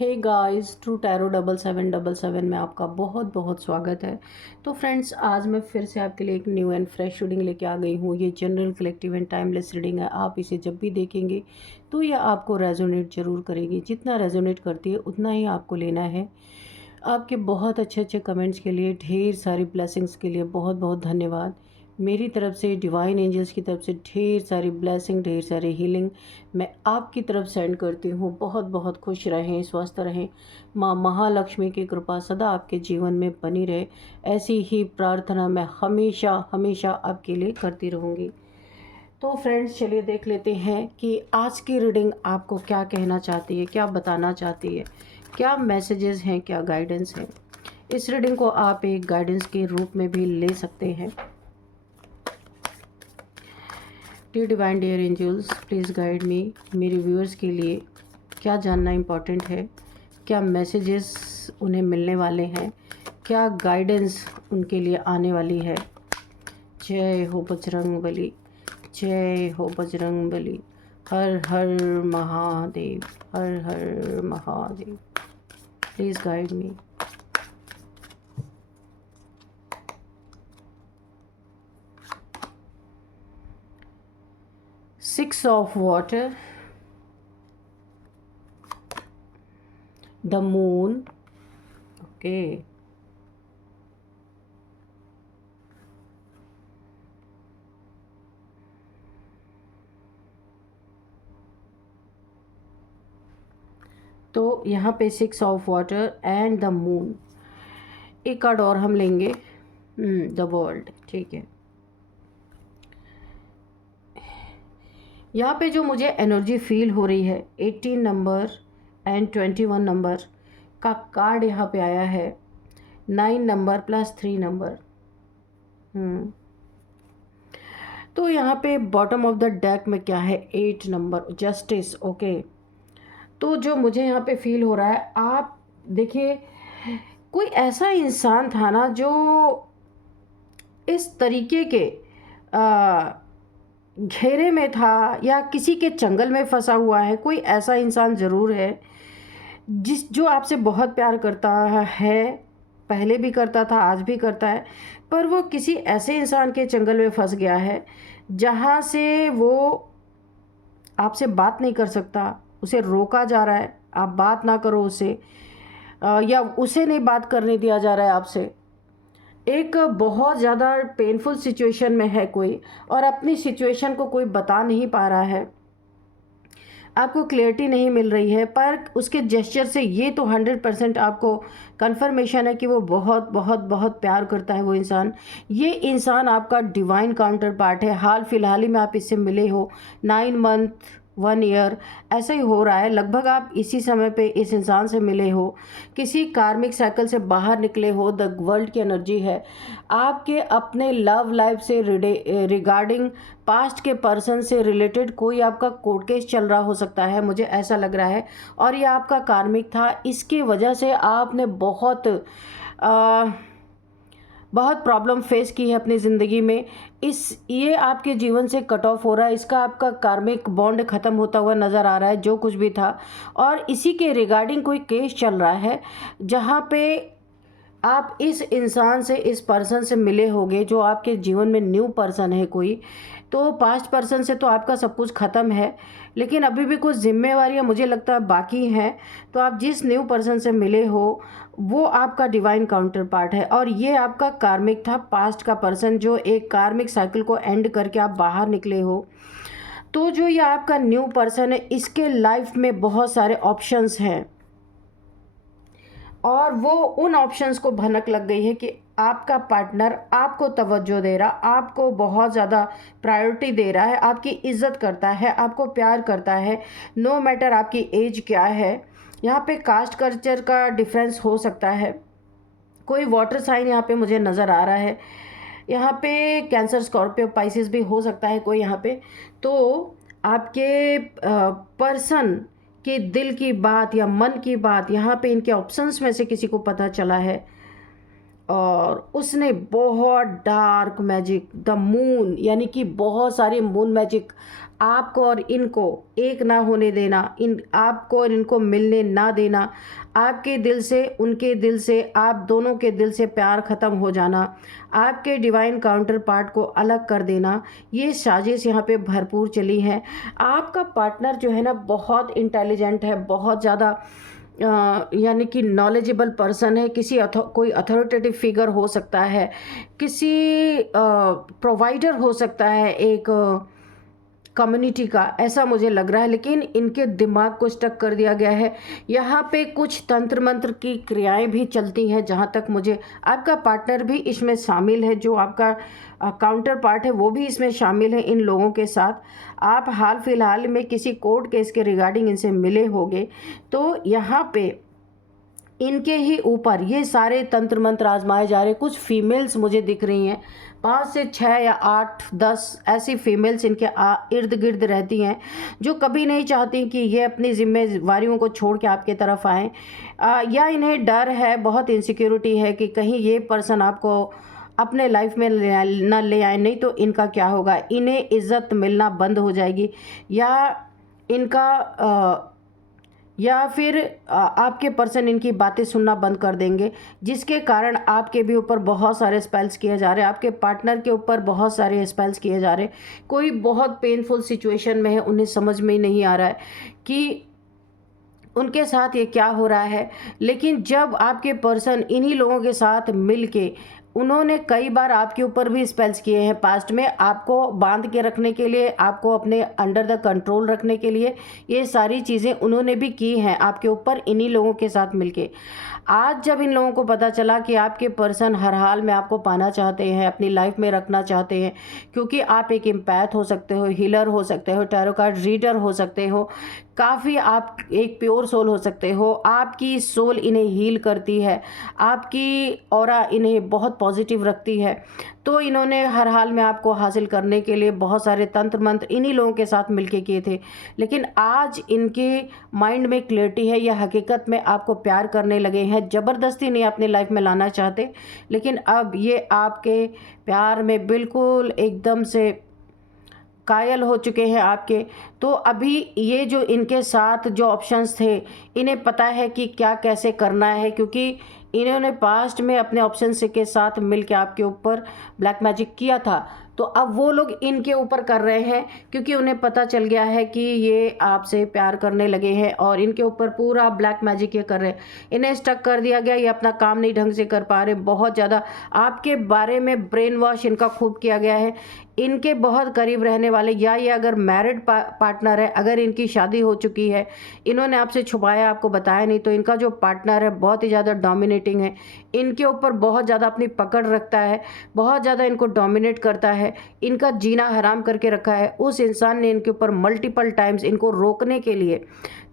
Hey guys, true tarot 7777 में आपका बहुत बहुत स्वागत है। तो फ्रेंड्स, आज मैं फिर से आपके लिए एक न्यू एंड फ्रेश रीडिंग लेके आ गई हूँ। ये general collective and timeless reading है। आप इसे जब भी देखेंगे तो ये आपको रेजोनेट ज़रूर करेगी। जितना रेजोनेट करती है उतना ही आपको लेना है। आपके बहुत अच्छे अच्छे कमेंट्स के लिए, ढेर सारी ब्लेसिंग्स के लिए बहुत बहुत धन्यवाद। मेरी तरफ से, डिवाइन एंजल्स की तरफ से ढेर सारी ब्लेसिंग, ढेर सारी हीलिंग मैं आपकी तरफ सेंड करती हूँ। बहुत बहुत खुश रहें, स्वस्थ रहें। माँ महालक्ष्मी की कृपा सदा आपके जीवन में बनी रहे, ऐसी ही प्रार्थना मैं हमेशा हमेशा आपके लिए करती रहूँगी। तो फ्रेंड्स, चलिए देख लेते हैं कि आज की रीडिंग आपको क्या कहना चाहती है, क्या बताना चाहती है, क्या मैसेजेस हैं, क्या गाइडेंस है। इस रीडिंग को आप एक गाइडेंस के रूप में भी ले सकते हैं। Dear divine, dear angels, please guide me. मेरे व्यूअर्स के लिए क्या जानना इम्पोर्टेंट है, क्या मैसेजेस उन्हें मिलने वाले हैं, क्या गाइडेंस उनके लिए आने वाली है। जय हो बजरंग बली, जय हो बजरंग बली। हर हर महादेव, हर हर Mahadev. Please guide me. Six of water, the moon, okay. तो यहाँ पे 6 of water and the moon. एक कार्ड और हम लेंगे, द वर्ल्ड, ठीक है। यहाँ पे जो मुझे एनर्जी फील हो रही है, 18 नंबर एंड 21 नंबर का कार्ड यहाँ पे आया है। 9 नंबर प्लस 3 नंबर। तो यहाँ पे बॉटम ऑफ द डेक में क्या है, 8 नंबर, जस्टिस, ओके। तो जो मुझे यहाँ पे फील हो रहा है, आप देखिए, कोई ऐसा इंसान था ना जो इस तरीके के घेरे में था या किसी के चंगल में फंसा हुआ है। कोई ऐसा इंसान ज़रूर है जो आपसे बहुत प्यार करता है, पहले भी करता था, आज भी करता है, पर वो किसी ऐसे इंसान के चंगल में फंस गया है जहाँ से वो आपसे बात नहीं कर सकता। उसे रोका जा रहा है, आप बात ना करो उससे, या उसे नहीं बात करने दिया जा रहा है आपसे। एक बहुत ज़्यादा पेनफुल सिचुएशन में है कोई, और अपनी सिचुएशन को कोई बता नहीं पा रहा है, आपको क्लियरिटी नहीं मिल रही है। पर उसके जेस्चर से ये तो 100% आपको कंफर्मेशन है कि वो बहुत बहुत बहुत प्यार करता है वो इंसान। ये इंसान आपका डिवाइन काउंटर पार्ट है। हाल फिलहाल ही में आप इससे मिले हो, 9 मंथ, 1 ईयर ऐसा ही हो रहा है लगभग। आप इसी समय पे इस इंसान से मिले हो, किसी कार्मिक साइकिल से बाहर निकले हो। द वर्ल्ड की एनर्जी है आपके अपने लव लाइफ से रिगार्डिंग, पास्ट के पर्सन से रिलेटेड कोई आपका कोर्ट केस चल रहा हो सकता है, मुझे ऐसा लग रहा है। और ये आपका कार्मिक था, इसकी वजह से आपने बहुत प्रॉब्लम फेस की है अपनी ज़िंदगी में। ये आपके जीवन से कट ऑफ हो रहा है, इसका आपका कार्मिक बॉन्ड ख़त्म होता हुआ नज़र आ रहा है, जो कुछ भी था। और इसी के रिगार्डिंग कोई केस चल रहा है जहाँ पे आप इस इंसान से, इस पर्सन से मिले होंगे, जो आपके जीवन में न्यू पर्सन है कोई। तो पास्ट पर्सन से तो आपका सब कुछ ख़त्म है, लेकिन अभी भी कुछ जिम्मेवारियां मुझे लगता है बाकी हैं। तो आप जिस न्यू पर्सन से मिले हो वो आपका डिवाइन काउंटर पार्ट है, और ये आपका कार्मिक था, पास्ट का पर्सन, जो एक कार्मिक साइकिल को एंड करके आप बाहर निकले हो। तो जो ये आपका न्यू पर्सन है, इसके लाइफ में बहुत सारे ऑप्शंस हैं, और वो उन ऑप्शंस को भनक लग गई है कि आपका पार्टनर आपको तवज्जो दे रहा, आपको बहुत ज़्यादा प्रायोरिटी दे रहा है, आपकी इज्जत करता है, आपको प्यार करता है, नो मैटर आपकी एज क्या है। यहाँ पे कास्ट कल्चर का डिफरेंस हो सकता है। कोई वाटर साइन यहाँ पे मुझे नज़र आ रहा है। यहाँ पे कैंसर, स्कॉर्पियो, पाइसिस भी हो सकता है कोई यहाँ पे। तो आपके पर्सन के दिल की बात या मन की बात यहाँ पे इनके ऑप्शंस में से किसी को पता चला है, और उसने बहुत डार्क मैजिक, द मून, यानी कि बहुत सारी मून मैजिक, आपको और इनको एक ना होने देना, इन आपको और इनको मिलने ना देना, आपके दिल से उनके दिल से, आप दोनों के दिल से प्यार ख़त्म हो जाना, आपके डिवाइन काउंटर पार्ट को अलग कर देना, ये साजिश यहाँ पे भरपूर चली है। आपका पार्टनर जो है ना बहुत इंटेलिजेंट है, बहुत ज़्यादा यानी कि नॉलेजेबल पर्सन है, कोई अथॉरिटेटिव फिगर हो सकता है, किसी प्रोवाइडर हो सकता है एक कम्युनिटी का, ऐसा मुझे लग रहा है। लेकिन इनके दिमाग को स्टक कर दिया गया है। यहाँ पे कुछ तंत्र मंत्र की क्रियाएं भी चलती हैं, जहाँ तक मुझे, आपका पार्टनर भी इसमें शामिल है, जो आपका काउंटर पार्ट है वो भी इसमें शामिल है इन लोगों के साथ। आप हाल फिलहाल में किसी कोर्ट केस के रिगार्डिंग इनसे मिले होंगे, तो यहाँ पे इनके ही ऊपर ये सारे तंत्र मंत्र आजमाए जा रहे। कुछ फीमेल्स मुझे दिख रही हैं, 5 से 6 या 8 10 ऐसी फीमेल्स इनके इर्द गिर्द रहती हैं, जो कभी नहीं चाहती कि ये अपनी जिम्मेवारियों को छोड़ के आपके तरफ आएँ, या इन्हें डर है, बहुत इनसिक्योरिटी है कि कहीं ये पर्सन आपको अपने लाइफ में ना ले आए, नहीं तो इनका क्या होगा, इन्हें इज़्ज़त मिलना बंद हो जाएगी, या इनका या फिर आपके पर्सन इनकी बातें सुनना बंद कर देंगे, जिसके कारण आपके भी ऊपर बहुत सारे स्पेल्स किए जा रहे हैं, आपके पार्टनर के ऊपर बहुत सारे स्पेल्स किए जा रहे हैं। कोई बहुत पेनफुल सिचुएशन में है, उन्हें समझ में ही नहीं आ रहा है कि उनके साथ ये क्या हो रहा है। लेकिन जब आपके पर्सन इन्हीं लोगों के साथ मिल के, उन्होंने कई बार आपके ऊपर भी स्पेल्स किए हैं पास्ट में, आपको बांध के रखने के लिए, आपको अपने अंडर द कंट्रोल रखने के लिए, ये सारी चीज़ें उन्होंने भी की हैं आपके ऊपर इन्हीं लोगों के साथ मिलके। आज जब इन लोगों को पता चला कि आपके पर्सन हर हाल में आपको पाना चाहते हैं, अपनी लाइफ में रखना चाहते हैं, क्योंकि आप एक एम्पैथ हो सकते हो, हीलर हो सकते हो, टैरो कार्ड रीडर हो सकते हो, काफ़ी आप एक प्योर सोल हो सकते हो, आपकी सोल इन्हें हील करती है, आपकी ऑरा इन्हें बहुत पॉजिटिव रखती है, तो इन्होंने हर हाल में आपको हासिल करने के लिए बहुत सारे तंत्र मंत्र इन्हीं लोगों के साथ मिलके किए थे। लेकिन आज इनके माइंड में क्लैरिटी है, यह हकीकत में आपको प्यार करने लगे हैं, ज़बरदस्ती नहीं अपनी लाइफ में लाना चाहते, लेकिन अब ये आपके प्यार में बिल्कुल एकदम से कायल हो चुके हैं आपके। तो अभी ये जो इनके साथ जो ऑप्शंस थे, इन्हें पता है कि क्या कैसे करना है, क्योंकि इन्होंने पास्ट में अपने ऑप्शंस के साथ मिलकर आपके ऊपर ब्लैक मैजिक किया था। तो अब वो लोग इनके ऊपर कर रहे हैं, क्योंकि उन्हें पता चल गया है कि ये आपसे प्यार करने लगे हैं और इनके ऊपर पूरा ब्लैक मैजिक ये कर रहे हैं। इन्हें स्टक कर दिया गया, ये अपना काम नहीं ढंग से कर पा रहे, बहुत ज़्यादा आपके बारे में ब्रेन वॉश इनका खूब किया गया है। इनके बहुत करीब रहने वाले, या ये अगर मैरिड पार्टनर है, अगर इनकी शादी हो चुकी है, इन्होंने आपसे छुपाया, आपको बताया नहीं, तो इनका जो पार्टनर है बहुत ही ज़्यादा डोमिनेटिंग है, इनके ऊपर बहुत ज़्यादा अपनी पकड़ रखता है, बहुत ज़्यादा इनको डोमिनेट करता है, इनका जीना हराम करके रखा है। उस इंसान ने इनके ऊपर मल्टीपल टाइम्स इनको रोकने के लिए,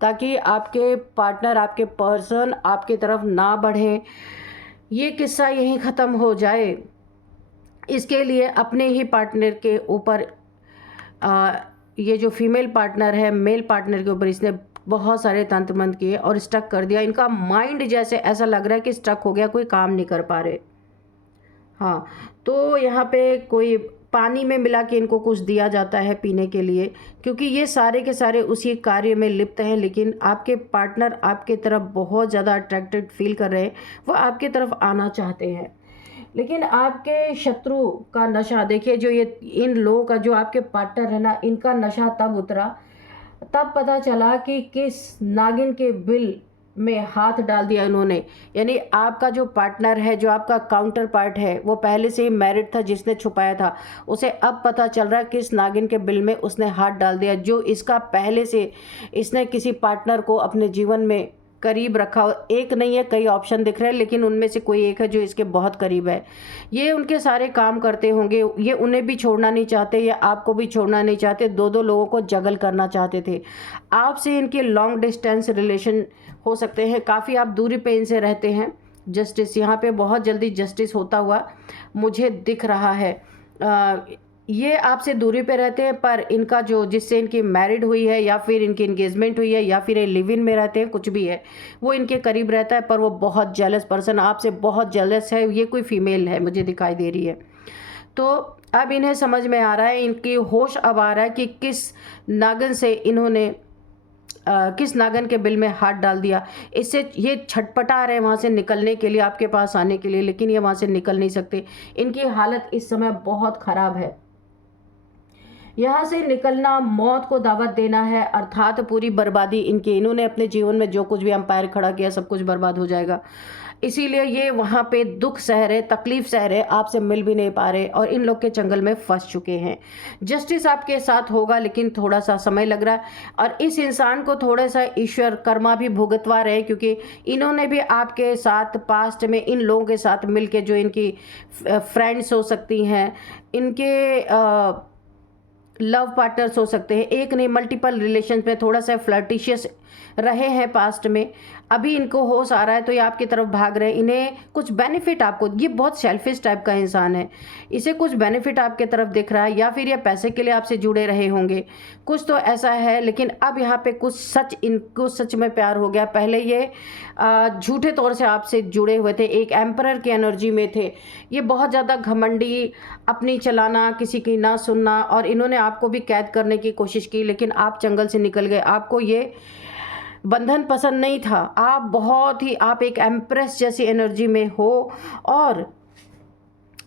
ताकि आपके पार्टनर, आपके पर्सन आपके तरफ ना बढ़े, ये किस्सा यहीं ख़त्म हो जाए, इसके लिए अपने ही पार्टनर के ऊपर, ये जो फीमेल पार्टनर है, मेल पार्टनर के ऊपर इसने बहुत सारे तंत्र मंत्र किए और स्टक कर दिया। इनका माइंड जैसे ऐसा लग रहा है कि स्टक हो गया, कोई काम नहीं कर पा रहे। हाँ, तो यहाँ पे कोई पानी में मिला के इनको कुछ दिया जाता है पीने के लिए, क्योंकि ये सारे के सारे उसी कार्य में लिप्त हैं। लेकिन आपके पार्टनर आपके तरफ बहुत ज़्यादा अट्रैक्टेड फील कर रहे हैं, वो आपके तरफ आना चाहते हैं। लेकिन आपके शत्रु का नशा देखिए, जो ये इन लोगों का, जो आपके पार्टनर है ना, इनका नशा तब उतरा, तब पता चला कि किस नागिन के बिल में हाथ डाल दिया इन्होंने। यानी आपका जो पार्टनर है, जो आपका काउंटर पार्ट है, वो पहले से ही मैरिड था, जिसने छुपाया था, उसे अब पता चल रहा है किस नागिन के बिल में उसने हाथ डाल दिया, जो इसका पहले से, इसने किसी पार्टनर को अपने जीवन में करीब रखा। एक नहीं है, कई ऑप्शन दिख रहे हैं, लेकिन उनमें से कोई एक है जो इसके बहुत करीब है। ये उनके सारे काम करते होंगे, ये उन्हें भी छोड़ना नहीं चाहते, या आपको भी छोड़ना नहीं चाहते, दो दो लोगों को जगल करना चाहते थे। आपसे इनके लॉन्ग डिस्टेंस रिलेशन हो सकते हैं, काफ़ी आप दूरी पे इनसे रहते हैं। जस्टिस यहाँ पे बहुत जल्दी जस्टिस होता हुआ मुझे दिख रहा है। ये आपसे दूरी पे रहते हैं, पर इनका जो जिससे इनकी मैरिड हुई है या फिर इनकी एंगेजमेंट हुई है या फिर ये लिव इन में रहते हैं, कुछ भी है, वो इनके करीब रहता है, पर वो बहुत जेलस पर्सन, आपसे बहुत जेलस है। ये कोई फीमेल है, मुझे दिखाई दे रही है। तो अब इन्हें समझ में आ रहा है, इनकी होश अब आ रहा है कि किस नागन के बिल में हाथ डाल दिया। इससे ये छटपटा रहे वहाँ से निकलने के लिए, आपके पास आने के लिए, लेकिन ये वहाँ से निकल नहीं सकते। इनकी हालत इस समय बहुत ख़राब है। यहाँ से निकलना मौत को दावत देना है, अर्थात पूरी बर्बादी इनकी। इन्होंने अपने जीवन में जो कुछ भी एम्पायर खड़ा किया, सब कुछ बर्बाद हो जाएगा। इसीलिए ये वहाँ पे दुख सह रहे, तकलीफ सह रहे, आपसे मिल भी नहीं पा रहे और इन लोग के चंगल में फंस चुके हैं। जस्टिस आपके साथ होगा, लेकिन थोड़ा सा समय लग रहा है और इस इंसान को थोड़ा सा ईश्वर कर्मा भी भुगतवा रहे, क्योंकि इन्होंने भी आपके साथ पास्ट में इन लोगों के साथ मिल के, जो इनकी फ्रेंड्स हो सकती हैं, इनके लव पार्टनर्स हो सकते हैं, एक नहीं मल्टीपल रिलेशन में थोड़ा सा फ्लर्टिशियस रहे हैं पास्ट में। अभी इनको होश आ रहा है तो ये आपकी तरफ भाग रहे हैं। इन्हें कुछ बेनिफिट आपको, ये बहुत सेल्फिश टाइप का इंसान है, इसे कुछ बेनिफिट आपके तरफ दिख रहा है, या फिर ये पैसे के लिए आपसे जुड़े रहे होंगे, कुछ तो ऐसा है। लेकिन अब यहाँ पे इनको सच में प्यार हो गया। पहले ये झूठे तौर से आपसे जुड़े हुए थे, एक एम्परर की एनर्जी में थे। ये बहुत ज़्यादा घमंडी, अपनी चलाना, किसी की ना सुनना, और इन्होंने आपको भी कैद करने की कोशिश की, लेकिन आप जंगल से निकल गए। आपको ये बंधन पसंद नहीं था। आप एक एम्प्रेस जैसी एनर्जी में हो और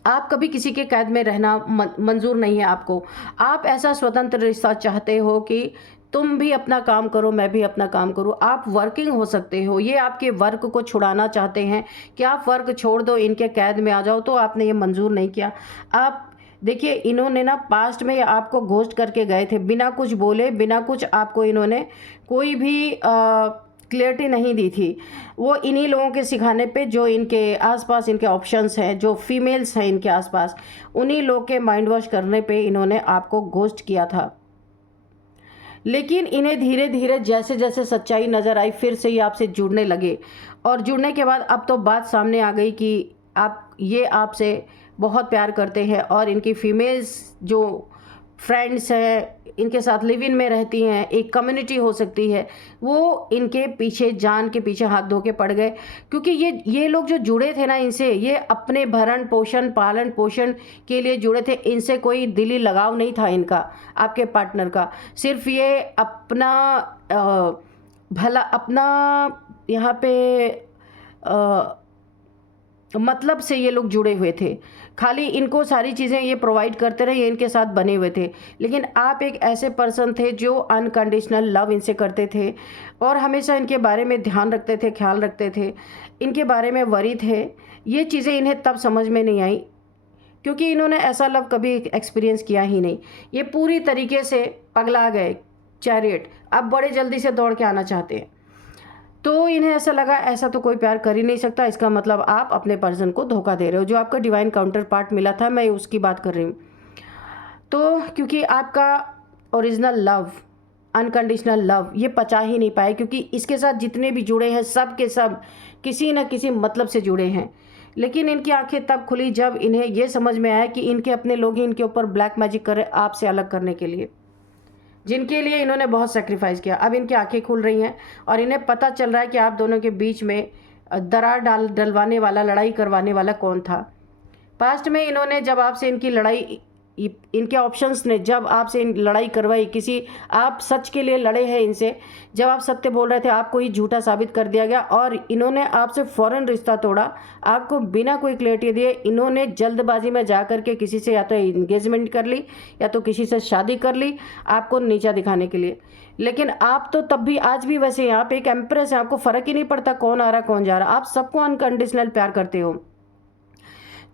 आप कभी किसी के कैद में रहना मंजूर नहीं है आपको। आप ऐसा स्वतंत्र रिश्ता चाहते हो कि तुम भी अपना काम करो, मैं भी अपना काम करूं। आप वर्किंग हो सकते हो। ये आपके वर्क को छुड़ाना चाहते हैं कि आप वर्क छोड़ दो, इनके कैद में आ जाओ, तो आपने ये मंजूर नहीं किया। आप देखिए, इन्होंने ना पास्ट में आपको घोस्ट करके गए थे, बिना कुछ बोले, बिना कुछ आपको इन्होंने कोई भी क्लियरिटी नहीं दी थी। वो इन्हीं लोगों के सिखाने पे, जो इनके आसपास इनके ऑप्शंस हैं, जो फीमेल्स हैं इनके आसपास, उन्हीं लोग के माइंड वॉश करने पे इन्होंने आपको घोस्ट किया था। लेकिन इन्हें धीरे धीरे जैसे जैसे सच्चाई नज़र आई, फिर से ये आपसे जुड़ने लगे, और जुड़ने के बाद अब तो बात सामने आ गई कि ये आपसे बहुत प्यार करते हैं, और इनकी फीमेल्स जो फ्रेंड्स हैं, इनके साथ लिव इन में रहती हैं, एक कम्युनिटी हो सकती है, वो इनके पीछे, जान के पीछे हाथ धो के पड़ गए। क्योंकि ये लोग जो जुड़े थे ना इनसे, ये अपने भरण पोषण, पालन पोषण के लिए जुड़े थे। इनसे कोई दिली लगाव नहीं था इनका, आपके पार्टनर का। सिर्फ ये अपना भला, अपना यहाँ पे मतलब से ये लोग जुड़े हुए थे। खाली इनको सारी चीज़ें ये प्रोवाइड करते रहे, ये इनके साथ बने हुए थे। लेकिन आप एक ऐसे पर्सन थे जो अनकंडीशनल लव इनसे करते थे, और हमेशा इनके बारे में ध्यान रखते थे, ख्याल रखते थे, इनके बारे में वरी थे। ये चीज़ें इन्हें तब समझ में नहीं आई, क्योंकि इन्होंने ऐसा लव कभी एक्सपीरियंस किया ही नहीं। ये पूरी तरीके से पगला गए, चैरियट। अब बड़े जल्दी से दौड़ के आना चाहते हैं। तो इन्हें ऐसा लगा, ऐसा तो कोई प्यार कर ही नहीं सकता, इसका मतलब आप अपने पर्सन को धोखा दे रहे हो। जो आपका डिवाइन काउंटर पार्ट मिला था, मैं उसकी बात कर रही हूँ। तो क्योंकि आपका ओरिजिनल लव, अनकंडीशनल लव, ये पचा ही नहीं पाए, क्योंकि इसके साथ जितने भी जुड़े हैं, सब के सब किसी न किसी मतलब से जुड़े हैं। लेकिन इनकी आंखें तब खुली जब इन्हें यह समझ में आया कि इनके अपने लोग ही इनके ऊपर ब्लैक मैजिक कर रहे, आपसे अलग करने के लिए, जिनके लिए इन्होंने बहुत सेक्रीफाइस किया। अब इनकी आंखें खुल रही हैं और इन्हें पता चल रहा है कि आप दोनों के बीच में दरार डलवाने वाला, लड़ाई करवाने वाला कौन था। पास्ट में इन्होंने जब आपसे इनकी लड़ाई, इनके ऑप्शंस ने जब आपसे लड़ाई करवाई, आप सच के लिए लड़े हैं इनसे, जब आप सत्य बोल रहे थे, आपको ही झूठा साबित कर दिया गया, और इन्होंने आपसे फ़ौरन रिश्ता तोड़ा, आपको बिना कोई क्लैरिटी दिए। इन्होंने जल्दबाजी में जा कर के किसी से या तो इंगेजमेंट कर ली, या तो किसी से शादी कर ली, आपको नीचा दिखाने के लिए। लेकिन आप तो तब भी, आज भी वैसे हैं, आप एक एम्प्रेस हैं, आपको फ़र्क ही नहीं पड़ता कौन आ रहा कौन जा रहा, आप सबको अनकंडीशनल प्यार करते हो।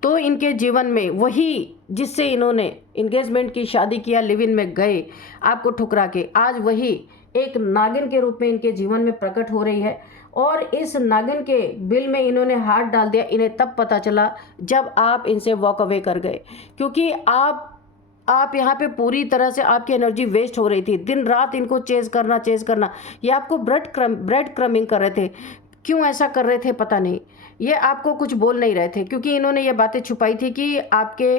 तो इनके जीवन में वही जिससे इन्होंने इंगेजमेंट की, शादी किया, लिव इन में गए, आपको ठुकरा के, आज वही एक नागिन के रूप में इनके जीवन में प्रकट हो रही है। और इस नागिन के बिल में इन्होंने हाथ डाल दिया। इन्हें तब पता चला जब आप इनसे वॉक अवे कर गए, क्योंकि आप यहाँ पे पूरी तरह से आपकी एनर्जी वेस्ट हो रही थी। दिन रात इनको चेज़ करना, ये आपको ब्रेड क्रमिंग कर रहे थे। क्यों ऐसा कर रहे थे पता नहीं। ये आपको कुछ बोल नहीं रहे थे, क्योंकि इन्होंने ये बातें छुपाई थी कि आपके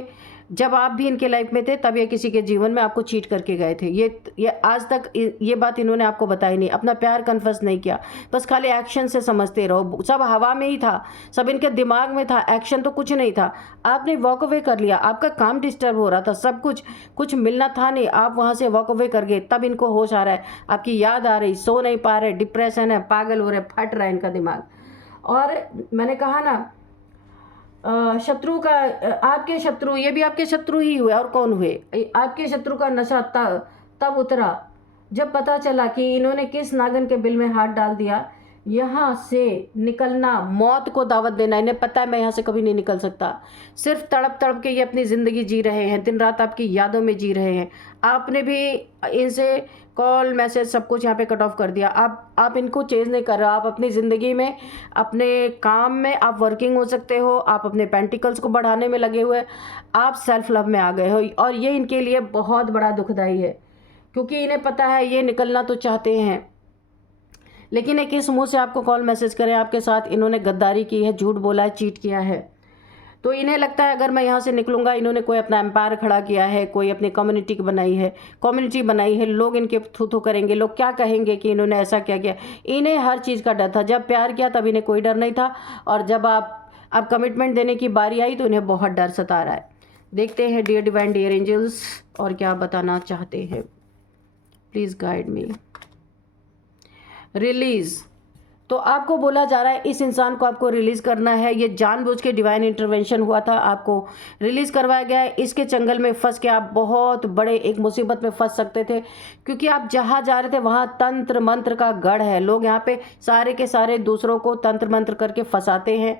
जब आप भी इनके लाइफ में थे तब ये किसी के जीवन में आपको चीट करके गए थे। ये आज तक ये बात इन्होंने आपको बताई नहीं, अपना प्यार कन्फेस नहीं किया, बस खाली एक्शन से समझते रहो। सब हवा में ही था, सब इनके दिमाग में था, एक्शन तो कुछ नहीं था। आपने वॉक अवे कर लिया, आपका काम डिस्टर्ब हो रहा था, सब कुछ मिलना था नहीं, आप वहाँ से वॉक अवे कर गए, तब इनको होश आ रहा है, आपकी याद आ रही, सो नहीं पा रहे, डिप्रेशन है, पागल हो रहे, फट रहा है इनका दिमाग। और मैंने कहा ना शत्रु का आपके शत्रु, ये भी आपके शत्रु ही हुए, और कौन हुए? आपके शत्रु का नशा तब उतरा जब पता चला कि इन्होंने किस नागन के बिल में हाथ डाल दिया। यहाँ से निकलना, मौत को दावत देना, इन्हें पता है मैं यहाँ से कभी नहीं निकल सकता। सिर्फ तड़प तड़प के ये अपनी ज़िंदगी जी रहे हैं, दिन रात आपकी यादों में जी रहे हैं। आपने भी इनसे कॉल मैसेज सब कुछ यहाँ पे कट ऑफ कर दिया। आप इनको चेंज नहीं कर रहे हो। आप अपनी ज़िंदगी में, अपने काम में आप वर्किंग हो सकते हो, आप अपने पेंटिकल्स को बढ़ाने में लगे हुए, आप सेल्फ लव में आ गए हो, और ये इनके लिए बहुत बड़ा दुखदाई है, क्योंकि इन्हें पता है ये निकलना तो चाहते हैं, लेकिन एक किस मुंह से आपको कॉल मैसेज करें? आपके साथ इन्होंने गद्दारी की है, झूठ बोला है, चीट किया है, तो इन्हें लगता है अगर मैं यहाँ से निकलूँगा, इन्होंने कोई अपना एम्पायर खड़ा किया है, कोई अपनी कम्युनिटी बनाई है, लोग इनके थू करेंगे, लोग क्या कहेंगे कि इन्होंने ऐसा क्या किया। इन्हें हर चीज़ का डर था। जब प्यार किया तब इन्हें कोई डर नहीं था, और जब आप कमिटमेंट देने की बारी आई तो इन्हें बहुत डर सता रहा है। देखते हैं डियर डिवाइन, डियर एंजल्स और क्या बताना चाहते हैं। Please guide me. रिलीज़, तो आपको बोला जा रहा है इस इंसान को आपको रिलीज़ करना है। ये जानबूझ के डिवाइन इंटरवेंशन हुआ था, आपको रिलीज़ करवाया गया है। इसके चंगल में फंस के आप बहुत बड़े एक मुसीबत में फंस सकते थे, क्योंकि आप जहाँ जा रहे थे वहाँ तंत्र मंत्र का गढ़ है। लोग यहाँ पे सारे के सारे दूसरों को तंत्र मंत्र करके फंसाते हैं,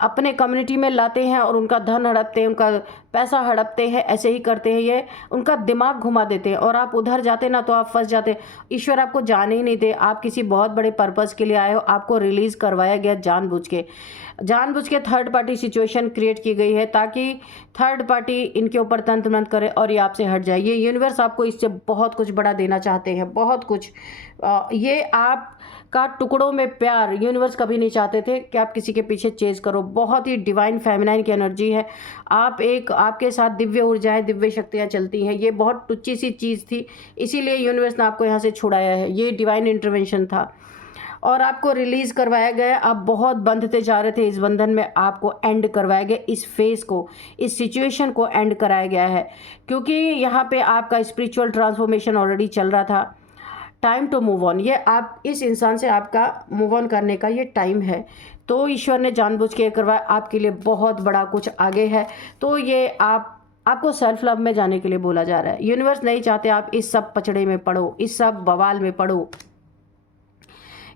अपने कम्युनिटी में लाते हैं और उनका धन हड़पते हैं, उनका पैसा हड़पते हैं, ऐसे ही करते हैं ये, उनका दिमाग घुमा देते हैं, और आप उधर जाते ना तो आप फंस जाते। ईश्वर आपको जाने ही नहीं दे। आप किसी बहुत बड़े पर्पज़ के लिए आए हो, आपको रिलीज़ करवाया गया जानबूझ के थर्ड पार्टी सिचुएशन क्रिएट की गई है, ताकि थर्ड पार्टी इनके ऊपर तंत्र मंत्र करे और ये आपसे हट जाए। ये यूनिवर्स आपको इससे बहुत कुछ बड़ा देना चाहते हैं, बहुत कुछ। ये आपका टुकड़ों में प्यार यूनिवर्स कभी नहीं चाहते थे कि आप किसी के पीछे चेज करो। बहुत ही डिवाइन फेमिनाइन की एनर्जी है। आपके साथ दिव्य ऊर्जाएं, दिव्य शक्तियाँ चलती हैं। ये बहुत टुच्ची सी चीज़ थी, इसीलिए यूनिवर्स ने आपको यहाँ से छुड़ाया है। ये डिवाइन इंटरवेंशन था और आपको रिलीज़ करवाया गया। आप बहुत बंधते जा रहे थे, इस बंधन में आपको एंड करवाया गया। इस फेज़ को, इस सिचुएशन को एंड कराया गया है, क्योंकि यहाँ पे आपका स्पिरिचुअल ट्रांसफॉर्मेशन ऑलरेडी चल रहा था। टाइम टू मूव ऑन, ये आप इस इंसान से आपका मूव ऑन करने का ये टाइम है। तो ईश्वर ने जानबूझ के करवाया, आपके लिए बहुत बड़ा कुछ आगे है। तो ये आपको सेल्फ लव में जाने के लिए बोला जा रहा है। यूनिवर्स नहीं चाहते आप इस सब पचड़े में पड़ो, इस सब बवाल में पड़ो।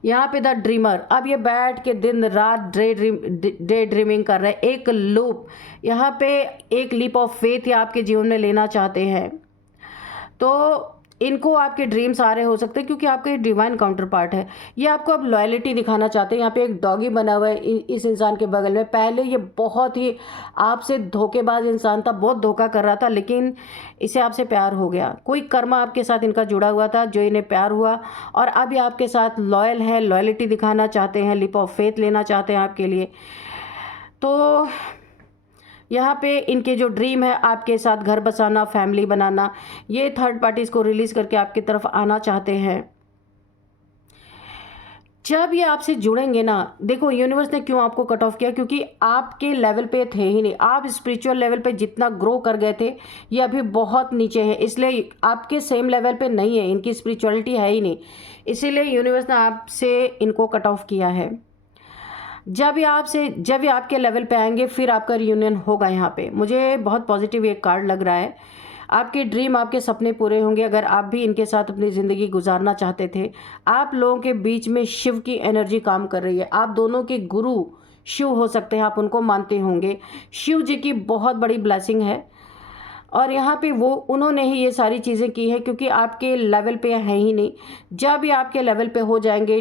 यहाँ पे द ड्रीमर, अब ये बैठ के दिन रात डे ड्रीमिंग कर रहे हैं। एक लूप, यहाँ पे एक लीप ऑफ फेथ ये आपके जीवन में लेना चाहते हैं। तो इनको आपके ड्रीम्स आ रहे हो सकते हैं, क्योंकि आपका ये डिवाइन काउंटर पार्ट है। ये आपको अब लॉयलिटी दिखाना चाहते हैं। यहाँ पे एक डॉगी बना हुआ है इस इंसान के बगल में। पहले ये बहुत ही आपसे धोखेबाज इंसान था, बहुत धोखा कर रहा था, लेकिन इसे आपसे प्यार हो गया। कोई कर्म आपके साथ इनका जुड़ा हुआ था जो इन्हें प्यार हुआ, और अब ये आपके साथ लॉयल है, लॉयलिटी दिखाना चाहते हैं, लिप ऑफ फेथ लेना चाहते हैं आपके लिए। तो यहाँ पे इनके जो ड्रीम है आपके साथ घर बसाना, फैमिली बनाना, ये थर्ड पार्टीज़ को रिलीज़ करके आपकी तरफ आना चाहते हैं। जब ये आपसे जुड़ेंगे ना, देखो यूनिवर्स ने क्यों आपको कट ऑफ किया, क्योंकि आपके लेवल पे थे ही नहीं। आप स्पिरिचुअल लेवल पे जितना ग्रो कर गए थे, ये अभी बहुत नीचे है, इसलिए आपके सेम लेवल पे नहीं है, इनकी स्पिरिचुअलिटी है ही नहीं, इसीलिए यूनिवर्स ने आपसे इनको कट ऑफ किया है। जब ये आपके लेवल पे आएंगे फिर आपका रियूनियन होगा। यहाँ पे मुझे बहुत पॉजिटिव एक कार्ड लग रहा है। आपके ड्रीम, आपके सपने पूरे होंगे अगर आप भी इनके साथ अपनी ज़िंदगी गुजारना चाहते थे। आप लोगों के बीच में शिव की एनर्जी काम कर रही है। आप दोनों के गुरु शिव हो सकते हैं, आप उनको मानते होंगे। शिव जी की बहुत बड़ी ब्लेसिंग है, और यहाँ पे उन्होंने ही ये सारी चीज़ें की है, क्योंकि आपके लेवल पे है ही नहीं। जब ये आपके लेवल पे हो जाएंगे,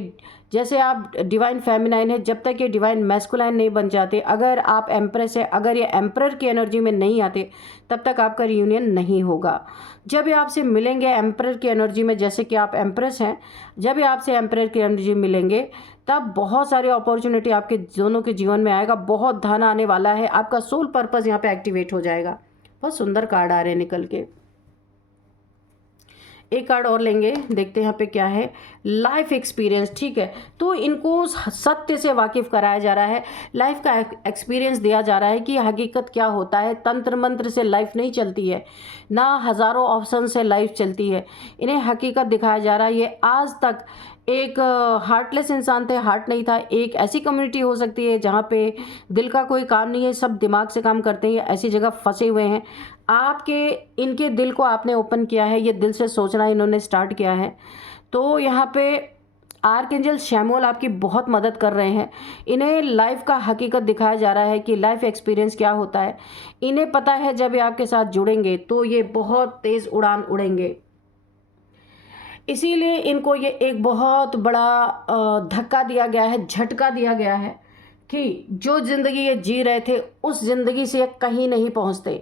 जैसे आप डिवाइन फेमिनाइन है, जब तक ये डिवाइन मैस्कुलाइन नहीं बन जाते, अगर आप एम्प्रेस है, अगर ये एम्परर की एनर्जी में नहीं आते, तब तक आपका रियूनियन नहीं होगा। जब ये आपसे मिलेंगे एम्परर की एनर्जी में, जैसे कि आप एम्प्रेस हैं, जब ये आपसे एम्परर की एनर्जी मिलेंगे, तब बहुत सारी अपॉर्चुनिटी आपके दोनों के जीवन में आएगा। बहुत धन आने वाला है, आपका सोल पर्पज़ यहाँ पे एक्टिवेट हो जाएगा। बहुत सुंदर कार्ड आ रहे हैं निकल के। एक कार्ड और लेंगे, देखते हैं यहाँ पे क्या है। लाइफ एक्सपीरियंस, ठीक है, तो इनको सत्य से वाकिफ कराया जा रहा है, लाइफ का एक्सपीरियंस दिया जा रहा है कि हकीकत क्या होता है। तंत्र मंत्र से लाइफ नहीं चलती है, ना हज़ारों ऑप्शन से लाइफ चलती है, इन्हें हकीकत दिखाया जा रहा है। ये आज तक एक हार्टलेस इंसान थे, हार्ट नहीं था। एक ऐसी कम्युनिटी हो सकती है जहाँ पे दिल का कोई काम नहीं है, सब दिमाग से काम करते हैं, ऐसी जगह फंसे हुए हैं। आपके इनके दिल को आपने ओपन किया है, ये दिल से सोचना इन्होंने स्टार्ट किया है। तो यहाँ पे आर्कएंजल शैमुअल आपकी बहुत मदद कर रहे हैं। इन्हें लाइफ का हकीकत दिखाया जा रहा है कि लाइफ एक्सपीरियंस क्या होता है। इन्हें पता है जब ये आपके साथ जुड़ेंगे तो ये बहुत तेज़ उड़ान उड़ेंगे, इसीलिए इनको ये एक बहुत बड़ा धक्का दिया गया है, झटका दिया गया है कि जो ज़िंदगी ये जी रहे थे उस ज़िंदगी से ये कहीं नहीं पहुंचते।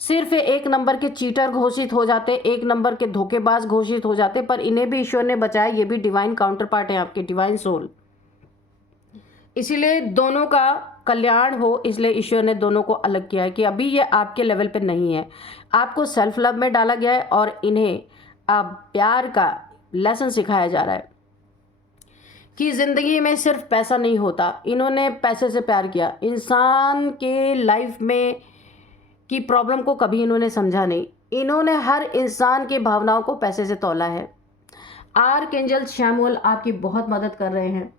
सिर्फ एक नंबर के चीटर घोषित हो जाते, एक नंबर के धोखेबाज घोषित हो जाते, पर इन्हें भी ईश्वर ने बचाया। ये भी डिवाइन काउंटर पार्ट है आपके, डिवाइन सोल। इसीलिए दोनों का कल्याण हो, इसलिए ईश्वर ने दोनों को अलग किया है कि अभी ये आपके लेवल पे नहीं है, आपको सेल्फ लव में डाला गया है और इन्हें अब प्यार का लेसन सिखाया जा रहा है कि ज़िंदगी में सिर्फ पैसा नहीं होता। इन्होंने पैसे से प्यार किया, इंसान के लाइफ में की प्रॉब्लम को कभी इन्होंने समझा नहीं। इन्होंने हर इंसान की भावनाओं को पैसे से तौला है। आर्कएंजल शैमुअल आपकी बहुत मदद कर रहे हैं।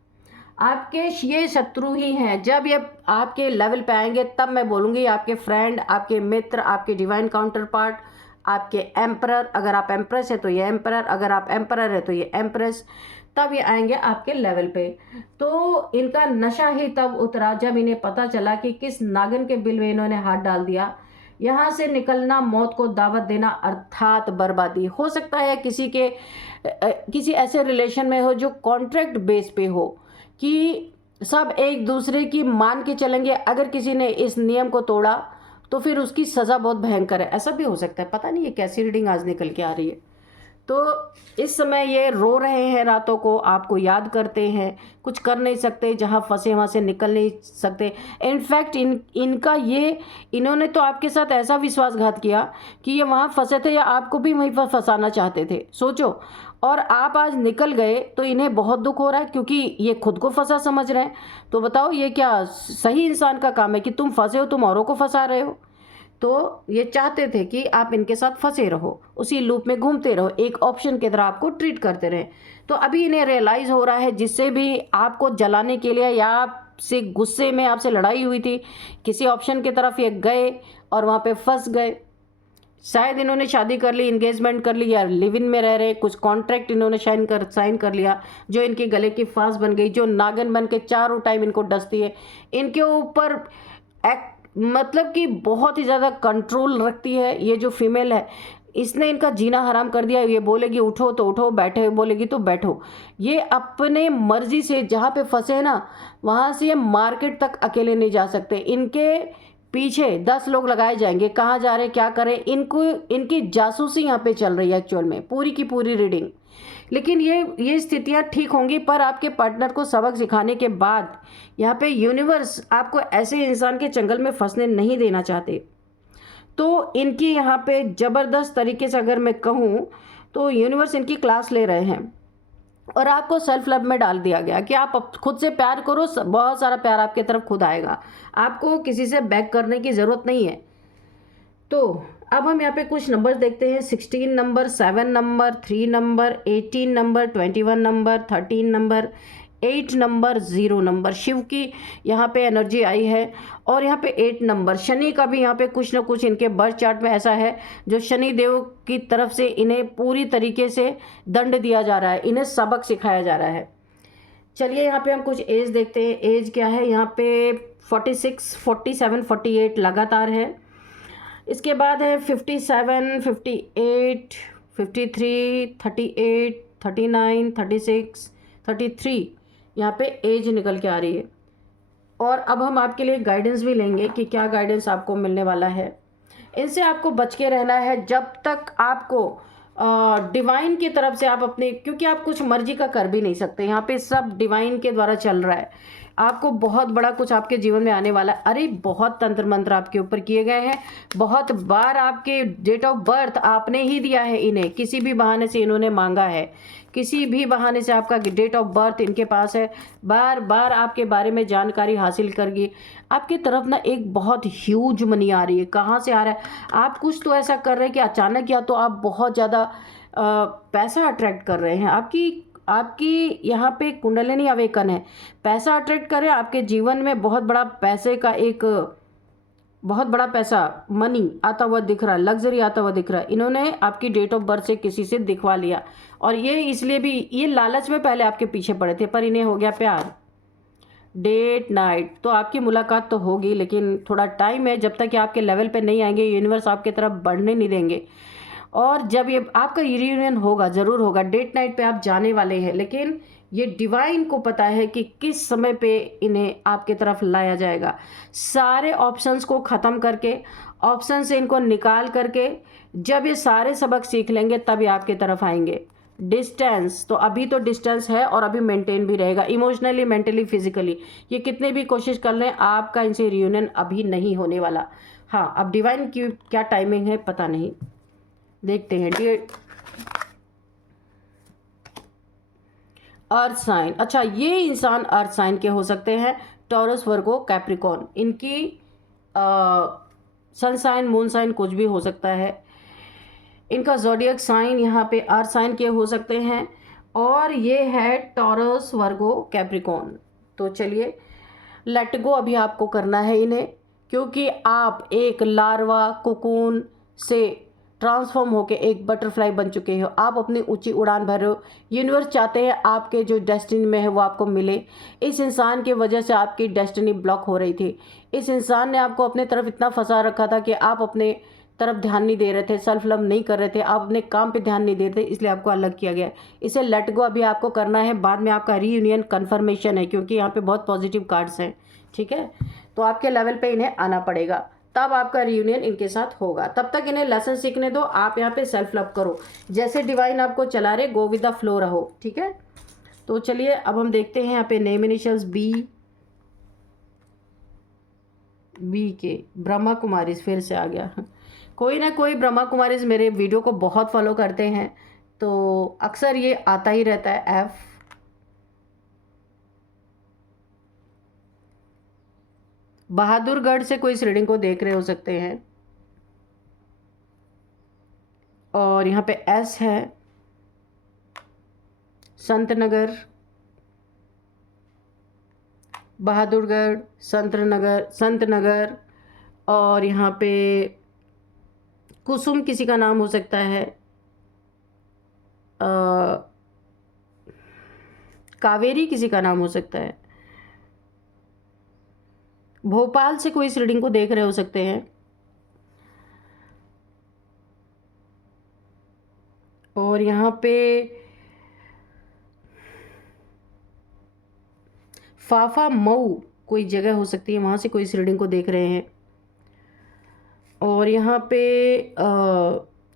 आपके ये शत्रु ही हैं, जब ये आपके लेवल पे आएंगे तब मैं बोलूँगी आपके फ्रेंड, आपके मित्र, आपके डिवाइन काउंटर पार्ट, आपके एम्परर, अगर आप एम्प्रेस है तो ये एम्परर, अगर आप एम्परर है तो ये एम्प्रेस, तब ये आएंगे आपके लेवल पे। तो इनका नशा ही तब उतरा जब इन्हें पता चला कि किस नागिन के बिल में इन्होंने हाथ डाल दिया। यहाँ से निकलना मौत को दावत देना अर्थात बर्बादी। हो सकता है किसी ऐसे रिलेशन में हो जो कॉन्ट्रैक्ट बेस पे हो कि सब एक दूसरे की मान के चलेंगे, अगर किसी ने इस नियम को तोड़ा तो फिर उसकी सज़ा बहुत भयंकर है। ऐसा भी हो सकता है, पता नहीं ये कैसी रीडिंग आज निकल के आ रही है। तो इस समय ये रो रहे हैं, रातों को आपको याद करते हैं, कुछ कर नहीं सकते, जहाँ फंसे वहाँ से निकल नहीं सकते। इनफैक्ट इनका इन्होंने तो आपके साथ ऐसा विश्वासघात किया कि ये वहाँ फंसे थे या आपको भी वहीं पर फंसाना चाहते थे, सोचो। और आप आज निकल गए तो इन्हें बहुत दुख हो रहा है क्योंकि ये खुद को फंसा समझ रहे हैं। तो बताओ ये क्या सही इंसान का काम है कि तुम फंसे हो, तुम औरों को फंसा रहे हो। तो ये चाहते थे कि आप इनके साथ फंसे रहो, उसी लूप में घूमते रहो, एक ऑप्शन की तरह आपको ट्रीट करते रहे। तो अभी इन्हें रियलाइज़ हो रहा है, जिससे भी आपको जलाने के लिए या आपसे गुस्से में आपसे लड़ाई हुई थी, किसी ऑप्शन की तरफ ये गए और वहाँ पे फंस गए। शायद इन्होंने शादी कर ली, इंगेजमेंट कर ली, या लिव इन में रह रहे, कुछ कॉन्ट्रैक्ट इन्होंने साइन कर लिया जो इनके गले की फांस बन गई, जो नागिन बन के चारों टाइम इनको डसती है, इनके ऊपर मतलब कि बहुत ही ज़्यादा कंट्रोल रखती है। ये जो फीमेल है इसने इनका जीना हराम कर दिया। ये बोलेगी उठो तो उठो, बैठे बोलेगी तो बैठो। ये अपने मर्जी से जहाँ पे फंसे हैं ना, वहाँ से ये मार्केट तक अकेले नहीं जा सकते। इनके पीछे 10 लोग लगाए जाएंगे, कहाँ जा रहे क्या करें, इनकी जासूसी यहाँ पे चल रही है एक्चुअल में, पूरी की पूरी रीडिंग। लेकिन ये स्थितियाँ ठीक होंगी, पर आपके पार्टनर को सबक सिखाने के बाद यहाँ पे यूनिवर्स आपको ऐसे इंसान के चंगल में फंसने नहीं देना चाहते। तो इनकी यहाँ पे ज़बरदस्त तरीके से अगर मैं कहूँ तो यूनिवर्स इनकी क्लास ले रहे हैं और आपको सेल्फ लव में डाल दिया गया कि आप खुद से प्यार करो, बहुत सारा प्यार आपकी तरफ खुद आएगा, आपको किसी से बैक करने की ज़रूरत नहीं है। तो अब हम यहाँ पे कुछ नंबर देखते हैं। 16 नंबर, 7 नंबर, 3 नंबर, 18 नंबर, 21 नंबर, 13 नंबर, 8 नंबर, 0 नंबर। शिव की यहाँ पे एनर्जी आई है। और यहाँ पे 8 नंबर, शनि का भी यहाँ पे कुछ ना कुछ इनके बर्थ चार्ट में ऐसा है जो शनि देव की तरफ से इन्हें पूरी तरीके से दंड दिया जा रहा है, इन्हें सबक सिखाया जा रहा है। चलिए यहाँ पे हम कुछ एज देखते हैं। एज क्या है यहाँ पे 46, 47, 48 लगातार है। इसके बाद है 57, 58, 53, 38, 39, 36, 33, यहाँ पे एज निकल के आ रही है। और अब हम आपके लिए गाइडेंस भी लेंगे कि क्या गाइडेंस आपको मिलने वाला है। इनसे आपको बच के रहना है जब तक आपको डिवाइन की तरफ से आप अपने, क्योंकि आप कुछ मर्जी का कर भी नहीं सकते, यहाँ पे सब डिवाइन के द्वारा चल रहा है। आपको बहुत बड़ा कुछ आपके जीवन में आने वाला है। अरे बहुत तंत्र मंत्र आपके ऊपर किए गए हैं, बहुत बार आपके डेट ऑफ बर्थ आपने ही दिया है इन्हें, किसी भी बहाने से इन्होंने मांगा है, किसी भी बहाने से आपका डेट ऑफ बर्थ इनके पास है, बार बार आपके बारे में जानकारी हासिल करके आपके तरफ ना एक बहुत ह्यूज मनी आ रही है। कहाँ से आ रहा है? आप कुछ तो ऐसा कर रहे हैं कि अचानक या तो आप बहुत ज़्यादा पैसा अट्रैक्ट कर रहे हैं, आपकी आपकी यहाँ पे कुंडलिनी अवेकन है, पैसा अट्रैक्ट करे आपके जीवन में, बहुत बड़ा पैसे का एक बहुत बड़ा पैसा मनी आता हुआ दिख रहा है, लग्जरी आता हुआ दिख रहा है। इन्होंने आपकी डेट ऑफ बर्थ से किसी से दिखवा लिया, और ये इसलिए भी, ये लालच में पहले आपके पीछे पड़े थे, पर इन्हें हो गया प्यार। डेट नाइट तो आपकी मुलाकात तो होगी, लेकिन थोड़ा टाइम है, जब तक कि आपके लेवल पे नहीं आएंगे यूनिवर्स आपके तरफ बढ़ने नहीं देंगे। और जब ये आपका रियूनियन होगा, ज़रूर होगा, डेट नाइट पे आप जाने वाले हैं, लेकिन ये डिवाइन को पता है कि किस समय पे इन्हें आपके तरफ लाया जाएगा। सारे ऑप्शंस को ख़त्म करके, ऑप्शन से इनको निकाल करके, जब ये सारे सबक सीख लेंगे तब ये आपके तरफ आएंगे। डिस्टेंस तो अभी तो डिस्टेंस है, और अभी मेंटेन भी रहेगा, इमोशनली, मेंटली, फिजिकली। ये कितने भी कोशिश कर लें, आपका इनसे रियूनियन अभी नहीं होने वाला। हाँ, अब डिवाइन की क्या टाइमिंग है पता नहीं, देखते हैं। अर्थ साइन, अच्छा ये इंसान अर्थ साइन के हो सकते हैं, टॉरस, वर्गो, कैप्रिकॉर्न। इनकी सन साइन, मून साइन कुछ भी हो सकता है। इनका ज़ोडिएक साइन यहाँ पे अर्थ साइन के हो सकते हैं, और ये है टॉरस, वर्गो, कैप्रिकॉर्न। तो चलिए लेट गो अभी आपको करना है इन्हें, क्योंकि आप एक लार्वा कोकून से ट्रांसफॉर्म होके एक बटरफ्लाई बन चुके हो। आप अपनी ऊंची उड़ान भर रहे हो। यूनिवर्स चाहते हैं आपके जो डेस्टिनी में है वो आपको मिले। इस इंसान की वजह से आपकी डेस्टिनी ब्लॉक हो रही थी। इस इंसान ने आपको अपने तरफ इतना फंसा रखा था कि आप अपने तरफ ध्यान नहीं दे रहे थे, सेल्फ लव नहीं कर रहे थे, आप अपने काम पे ध्यान नहीं दे रहे थे, इसलिए आपको अलग किया गया। इसे लेट गो अभी आपको करना है, बाद में आपका रीयूनियन कन्फर्मेशन है, क्योंकि यहाँ पे बहुत पॉजिटिव कार्ड्स हैं। ठीक है, तो आपके लेवल पे इन्हें आना पड़ेगा, तब आपका रियूनियन इनके साथ होगा। तब तक इन्हें लेसन सीखने दो, आप यहाँ पे सेल्फ लव करो, जैसे डिवाइन आपको चला रहे, गो विद द फ्लो रहो। ठीक है, तो चलिए अब हम देखते हैं यहाँ पे नेम इनिशियल्स बी के ब्रह्मा कुमारीज फिर से आ गया। कोई ना कोई ब्रह्मा कुमारीज मेरे वीडियो को बहुत फॉलो करते हैं, तो अक्सर ये आता ही रहता है। एफ, बहादुरगढ़ से कोई इस रीडिंग को देख रहे हो सकते हैं, और यहाँ पे एस है, संतनगर, बहादुरगढ़, संतनगर, और यहाँ पे कुसुम किसी का नाम हो सकता है, कावेरी किसी का नाम हो सकता है, भोपाल से कोई इस रीडिंग को देख रहे हो सकते हैं, और यहाँ पे फाफा मऊ कोई जगह हो सकती है, वहाँ से कोई इस रीडिंग को देख रहे हैं, और यहाँ पे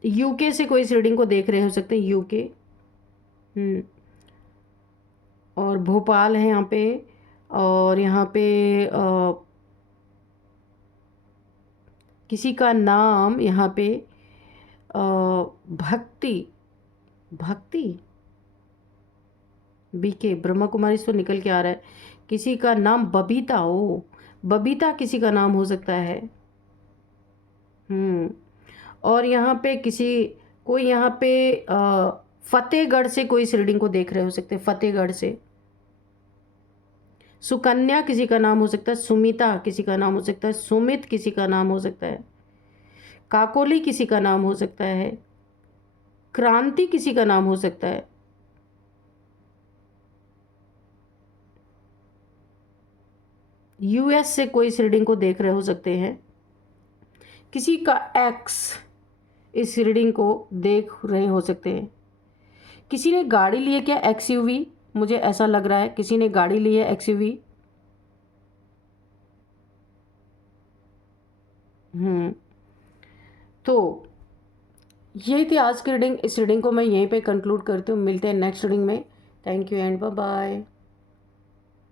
यूके से कोई इस रीडिंग को देख रहे हो सकते हैं, यूके। और भोपाल है यहाँ पे, और यहाँ पे किसी का नाम यहाँ पे भक्ति बीके, ब्रह्मा कुमारी से तो निकल के आ रहा है, किसी का नाम बबीता हो, बबीता किसी का नाम हो सकता है। और यहाँ पे कोई यहाँ पे फतेहगढ़ से कोई इस रीडिंग को देख रहे हो सकते हैं, फतेहगढ़ से। सुकन्या किसी का नाम हो सकता है, सुमिता किसी का नाम हो सकता है, सुमित किसी का नाम हो सकता है, काकोली किसी का नाम हो सकता है, क्रांति किसी का नाम हो सकता है, यूएस से कोई इस रीडिंग को देख रहे हो सकते हैं, किसी का एक्स इस रीडिंग को देख रहे हो सकते हैं। किसी ने गाड़ी ली है क्या, एक्सयूवी, मुझे ऐसा लग रहा है किसी ने गाड़ी ली है, एक्सयूवी। तो यही थी आज की रीडिंग। इस रीडिंग को मैं यहीं पे कंक्लूड करती हूँ, मिलते हैं नेक्स्ट रीडिंग में। Thank you and bye bye.